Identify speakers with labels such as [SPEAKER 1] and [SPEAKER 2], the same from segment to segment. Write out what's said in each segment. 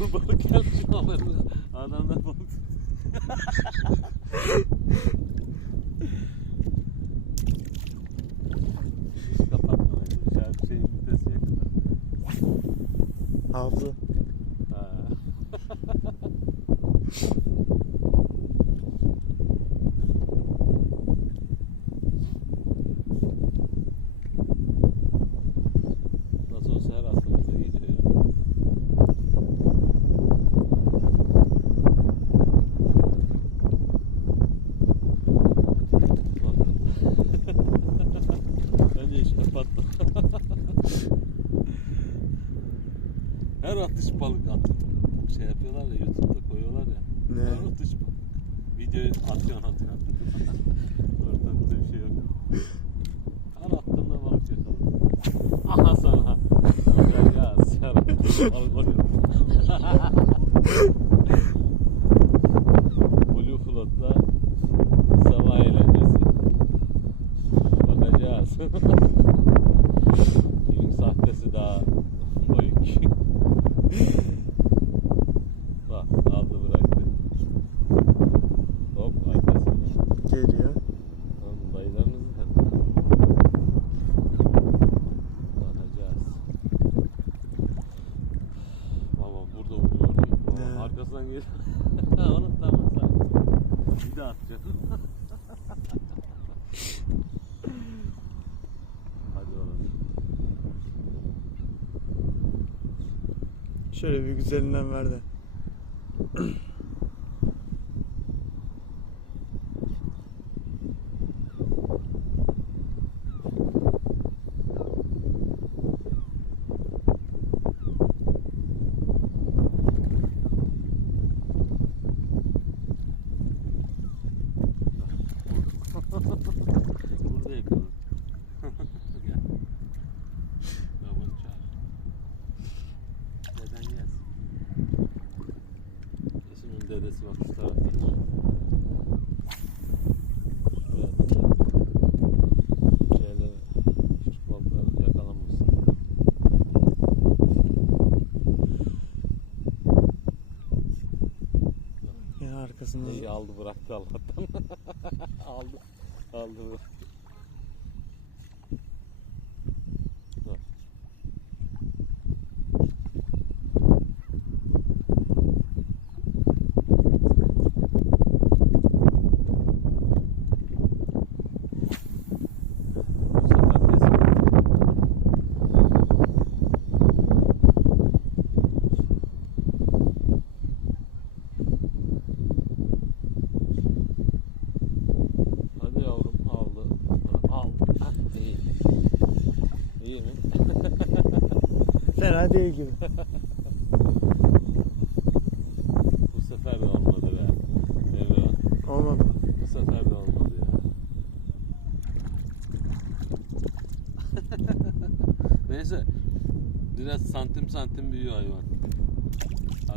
[SPEAKER 1] Dur balık gelmiş ama adamlar balık Her atış balık at. Şey yapıyorlar ya YouTube'da koyuyorlar ya.
[SPEAKER 2] Ne?
[SPEAKER 1] Her atış balık. Videoyu atıyorsun atıyorsun. Ortada bir şey yok. Her attığımda balık yakaladım. Aha sana. Ya sen. Balık oluyor. Blue Float'la sabah eğlencesi. Bakacağız. Çünkü sahtesi daha büyük. Bak aldı bıraktı. Hop arkasında.
[SPEAKER 2] Geliyor.
[SPEAKER 1] Oğlum dayılarınızı da. Bakacağız. Baba burada vuruyor. Arkasından geliyor. Oğlum tamam sen. Bir daha atacak. Hadi oğlum.
[SPEAKER 2] Şöyle bir güzelinden ver de. Arkasında.
[SPEAKER 1] İyi aldı bıraktı Allah'tan. aldı. Aldı bıraktı. Dur. Bu sefer kesin. Hadi yavrum aldı. Al. Ah, iyi. İyi mi?
[SPEAKER 2] Fena değil gibi.
[SPEAKER 1] Bu sefer de olmadı be. Emre.
[SPEAKER 2] Olmadı.
[SPEAKER 1] Bu sefer de olmadı ya. Neyse. Biraz santim santim büyüyor hayvan.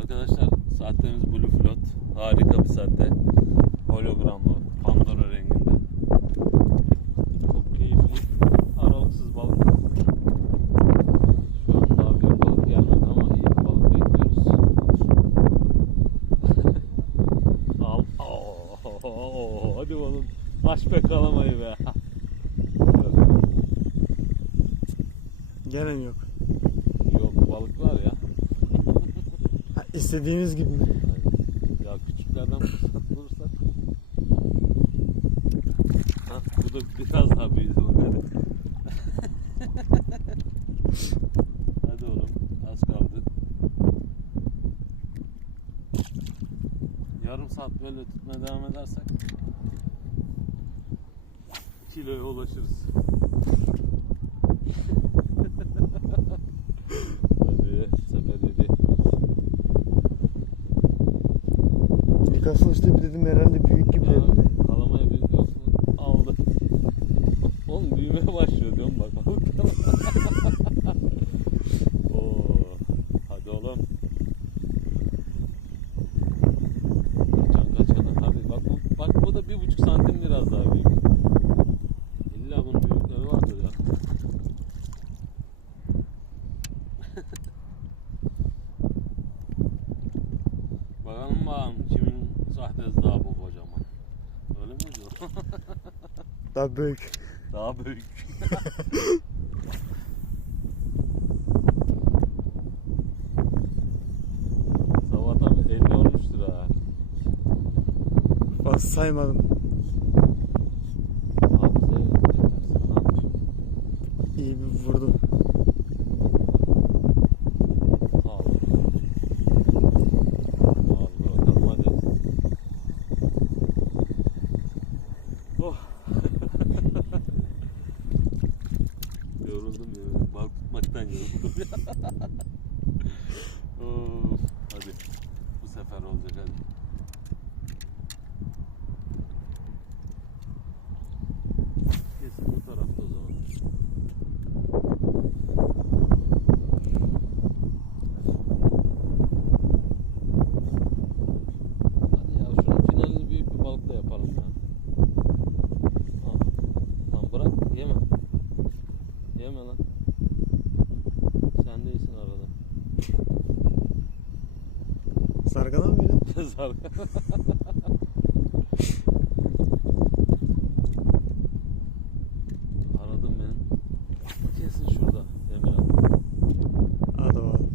[SPEAKER 1] Arkadaşlar saatlerimiz Blue Float. Harika bir saatte. Hologramlı. Pandora renginde. Çok keyifli. Aralıksız balık. Şu an daha büyük balık gelmedi ama iyi bir balık bekliyoruz. Al. Oo, hadi oğlum. Be kalamayı be.
[SPEAKER 2] Gelen yok.
[SPEAKER 1] Yok balık var ya.
[SPEAKER 2] Ha, istediğimiz gibi mi?
[SPEAKER 1] Ya küçüklerden fırsat bulursak. Ha, bu da biraz daha büyüdü hadi oğlum az kaldı. Yarım saat böyle tutmaya devam edersek kiloya ulaşırız. hadi sefer yedi.
[SPEAKER 2] İlk açılışta bir dedim herhalde büyük gibi
[SPEAKER 1] Ya,
[SPEAKER 2] dedim de.
[SPEAKER 1] Kalamaya bir yosun aldı. Oğlum büyümeye başlıyor diyorum bak balık. Oo, hadi oğlum. Kaçan kaçan hadi bak bu, bak bu da bir buçuk santim biraz daha büyük. İlla bunun büyükleri vardır ya.
[SPEAKER 2] Daha büyük.
[SPEAKER 1] Daha büyük. Sabahtan 50 olmuştur ha.
[SPEAKER 2] Fazla saymadım.
[SPEAKER 1] Ha.
[SPEAKER 2] İyi bir vurdum.
[SPEAKER 1] Al. Al bakalım hadi. Oh. yoruldum ya. Bal tutmaktan yoruldum ya. of. Hadi. Bu sefer olacak hadi. Kesin bu tarafta o zaman. Hadi ya şunun finalini büyük bir balıkla yapalım ya. Al. Lan bırak yeme. Yeme lan. Sen değilsin arada.
[SPEAKER 2] Sargana mıydı?
[SPEAKER 1] Zarga. Aradım benim. Kesin şurada Emirhan.
[SPEAKER 2] Hadi bakalım.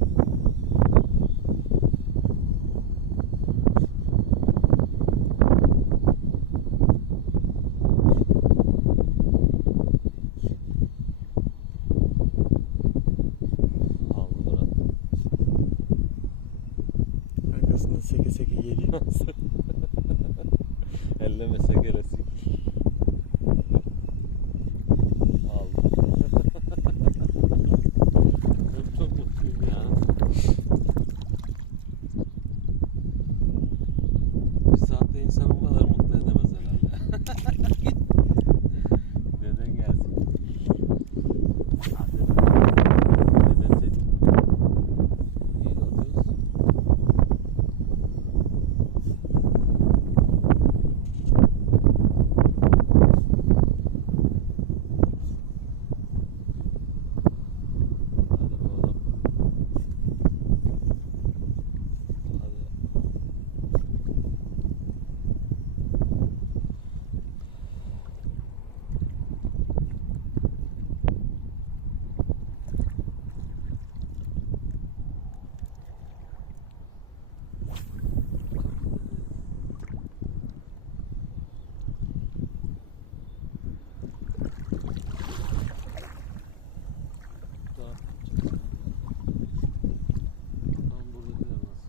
[SPEAKER 1] Aldı bırak.
[SPEAKER 2] Arkasından seke seke geliyor.
[SPEAKER 1] Ellemese geresi. Aldı. ben çok mutluyum ya. Bir saatte insan bu kadar mutlu edemez herhalde. Git. Neden gelsin? Hadi. Neden seni? İyi de atıyoruz. Hadi bakalım. Hadi. Daha. Tam burada gidemez.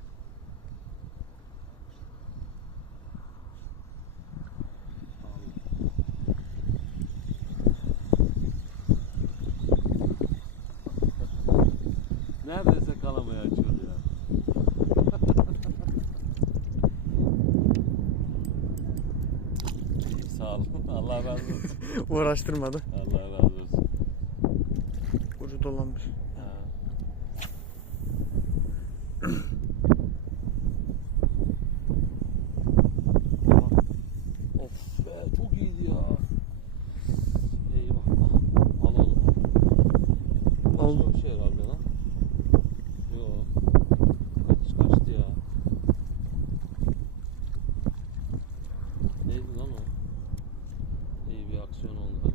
[SPEAKER 1] Neredeyse kalamaya açıyordu ya. Sağ olun. Allah razı olsun.
[SPEAKER 2] Uğraştırmadı.
[SPEAKER 1] Allah razı olsun.
[SPEAKER 2] Ucu dolanmış.
[SPEAKER 1] Ha. of be çok iyiydi ya. Eyvah. Aha, Al oğlum.
[SPEAKER 2] Oldu.
[SPEAKER 1] Başka bir şey herhalde lan. Yo. Kaç kaçtı ya. Neydi lan o? İyi bir aksiyon oldu.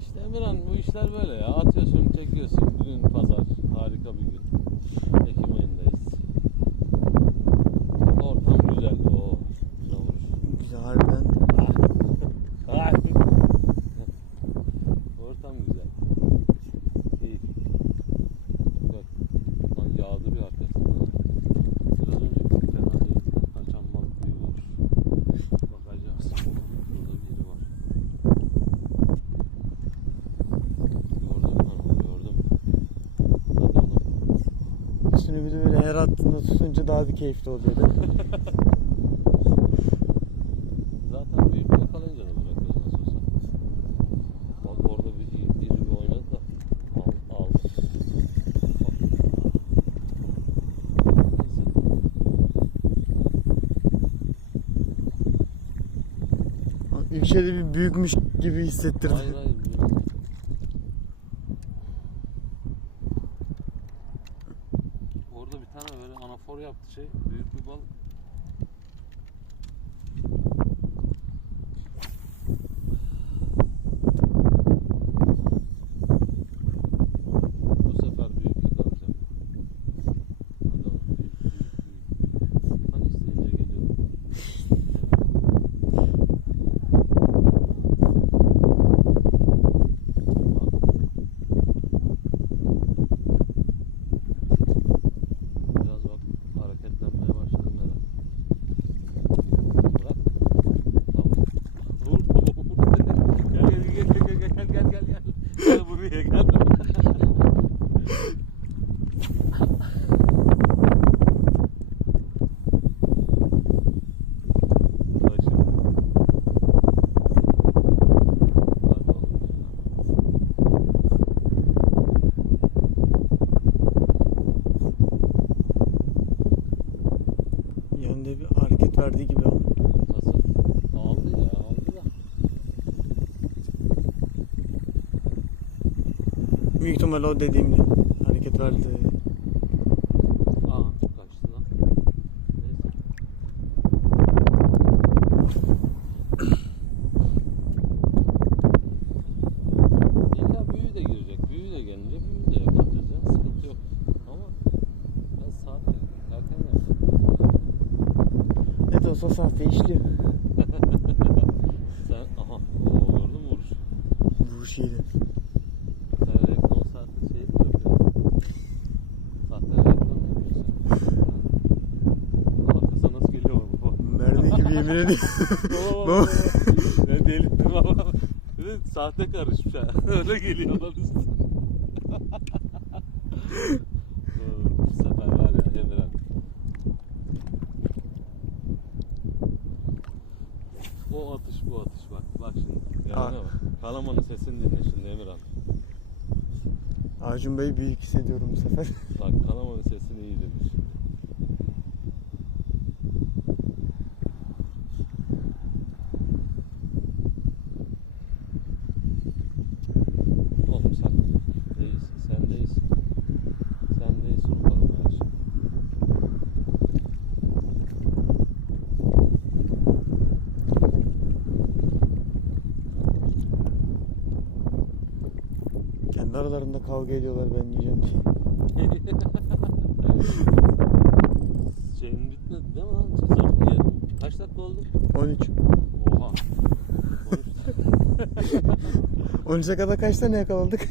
[SPEAKER 1] İşte Emirhan bu işler böyle ya. Atıyorsun, çekiyorsun. Bugün pazar. Harika bir gün. Ekim ayındayız. Ortam güzel. Oo. şuna vuruş.
[SPEAKER 2] Güzel harbiden.
[SPEAKER 1] Ay. Ortam güzel. İyi. Bak. Lan yağdı bir arkasından. Biraz önceki fena değil. Kaçan balık büyüğü var. Bakacağız. Burada biri var. Gördüm lan gördüm. Hadi oğlum.
[SPEAKER 2] Üstünü bir her attığında tutunca daha bir keyifli oluyor değil mi?
[SPEAKER 1] Zaten büyük yakalayınca da bırakıyoruz nasıl olsa. Bak orada bir iri bir oynadı da al al.
[SPEAKER 2] İlk şeyde bir büyükmüş gibi hissettirdi.
[SPEAKER 1] Hayır hayır.
[SPEAKER 2] Hareket verdiği gibi.
[SPEAKER 1] Nasıl? Aldı ya aldı da.
[SPEAKER 2] Büyük ihtimalle o dediğimde hareket verdi.
[SPEAKER 1] Aa kaçtı lan. Neyse. İlla büyü de girecek. Büyü de gelince büyü de yakalayacağız ya. Sıkıntı yok. Ama ben saat erken yaptım.
[SPEAKER 2] Ne de olsa sahte işliyor.
[SPEAKER 1] Sen aha o gördün mü vuruş?
[SPEAKER 2] Vuruş iyiydi.
[SPEAKER 1] Sen reklam saatte şey mi yapıyorsun? Sahte reklam mı yapıyorsun? Arkasına nasıl geliyor bu?
[SPEAKER 2] Mermi gibi yemin ediyorum.
[SPEAKER 1] Baba. Ben delirdim baba. Bir de sahte karışmış ha. Öyle geliyor lan üstüne. Bu sefer var ya Emirhan. O atış bu atış bak. Bak şimdi. Yani bak. Kalamanın sesini dinle şimdi Emirhan.
[SPEAKER 2] Acun Bey büyük hissediyorum bu sefer.
[SPEAKER 1] Bak kalamanın sesini iyi dinle şimdi. Oğlum sen değilsin, sen değilsin. Sen değilsin o kalamaya şimdi.
[SPEAKER 2] Kendi aralarında kavga ediyorlar ben yiyeceğim diye.
[SPEAKER 1] Şeyin bitmedi değil mi lan? Sezon yerim. Kaç dakika oldu?
[SPEAKER 2] 13.
[SPEAKER 1] Oha. 13
[SPEAKER 2] 13'e kadar kaç tane yakaladık?